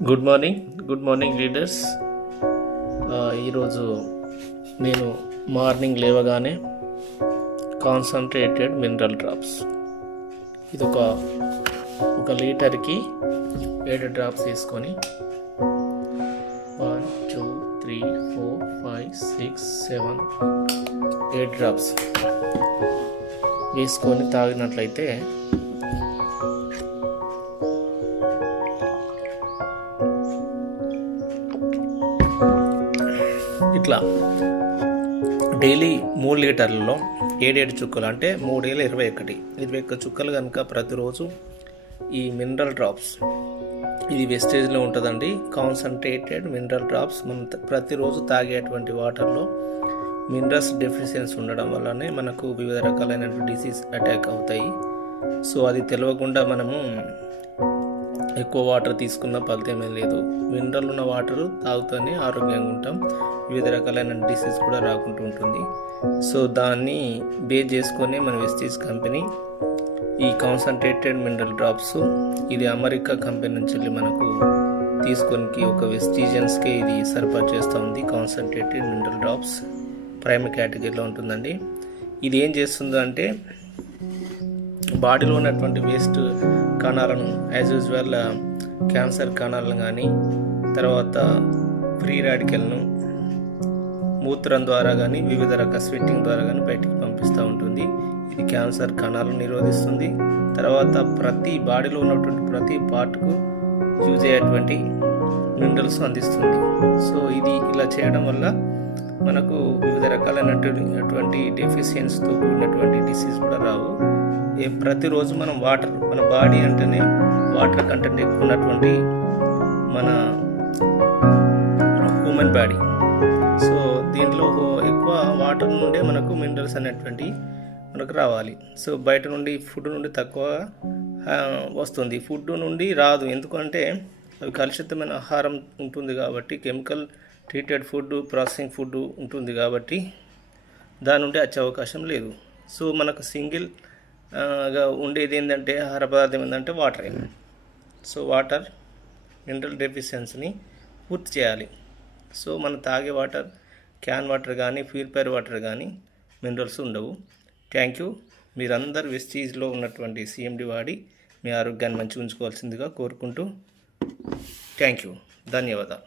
Good morning leaders. ఈరోజు నేను morning లేవగానే కాన్సన్ట్రేటెడ్ మినరల్ డ్రాప్స్ ఇది ఒక లీటర్కి 7 డ్రాప్స్ తీసుకొని 1 2 3 4 5 6 7 8 డ్రాప్స్ వేసుకొని తాగినట్లయితే ఇట్లా డైలీ 3 లీటర్లలో 7 చుక్కలు అంటే 3 ఏళ్ళ 21 చుక్కలు కనుక ప్రతిరోజు ఈ మినరల్ డ్రాప్స్ ఇది వెస్టేజ్లో ఉంటుందండి. కాన్సన్ట్రేటెడ్ మినరల్ డ్రాప్స్ మనం ప్రతిరోజు తాగేటువంటి వాటర్లో మినరల్స్ డెఫిషియన్సీ ఉండడం వల్లనే మనకు వివిధ రకాలైనటువంటి డిసీజ్ అటాక్ అవుతాయి. సో అది తెలియకుండా మనము ఎక్కువ వాటర్ తీసుకున్న ఫలితమే లేదు. మినరల్ ఉన్న వాటర్ తాగుతూనే ఆరోగ్యంగా ఉంటాం, వివిధ రకాలైన డిసీజ్ కూడా రాకుండా ఉంటుంది. సో దాన్ని బేస్ చేసుకొని మన వెస్టీజ్ కంపెనీ ఈ కాన్సన్ట్రేటెడ్ మినరల్ డ్రాప్స్ ఇది అమెరికా కంపెనీ నుంచి వెళ్ళి మనకు తీసుకొని ఒక వెస్టీజియన్స్కే ఇది సరఫరా చేస్తూ ఉంది. కాన్సన్ట్రేటెడ్ మినరల్ డ్రాప్స్ ప్రైమ్ కేటగిరీలో ఉంటుందండి. ఇది ఏం చేస్తుందో అంటే బాడీలో ఉన్నటువంటి వేస్ట్ కణాలను యాజ్ యూజువల్ క్యాన్సర్ కణాలను కానీ తర్వాత ఫ్రీ రాడికల్ను మూత్రం ద్వారా కానీ వివిధ రకాల స్వెట్టింగ్ ద్వారా కానీ బయటికి పంపిస్తూ ఉంటుంది. ఇది క్యాన్సర్ కణాలను నిరోధిస్తుంది. తర్వాత ప్రతి బాడీలో ఉన్నటువంటి ప్రతి పార్ట్కు యూజ్ అయ్యేటువంటి మినరల్స్ అందిస్తుంది. సో ఇది ఇలా చేయడం వల్ల మనకు వివిధ రకాలైనటువంటి డెఫిషియన్సీతో కూడినటువంటి డిసీజ్ కూడా రావు. ప్రతిరోజు మనం మన బాడీ అంటేనే వాటర్ కంటెంట్ ఎక్కువ ఉన్నటువంటి మన హ్యూమన్ బాడీ. సో దీంట్లో ఎక్కువ వాటర్ నుండే మనకు మినరల్స్ అనేటువంటి మనకు రావాలి. సో బయట నుండి ఫుడ్ నుండి తక్కువ వస్తుంది, ఫుడ్ నుండి రాదు. ఎందుకంటే అవి కలుషితమైన ఆహారం ఉంటుంది కాబట్టి, chemical treated food, processing food ఉంటుంది కాబట్టి దాని నుండి వచ్చే అవకాశం లేదు. సో మనకు సింగిల్గా ఉండేది ఏంటంటే ఆహార పదార్థం ఏంటంటే వాటరే. సో వాటర్ మినరల్ డెఫిషియన్సీని పూర్తి చేయాలి. సో మనం తాగే వాటర్ క్యాన్ వాటర్ కానీ ప్యూరిఫైర్ వాటర్ కానీ మినరల్స్ ఉండవు. Thank you. మీరందరూ వెస్టీజ్లో ఉన్నటువంటి CMD వాడి మీ ఆరోగ్యాన్ని మంచిగా ఉంచుకోవాల్సిందిగా కోరుకుంటూ థ్యాంక్ యూ. ధన్యవాదాలు.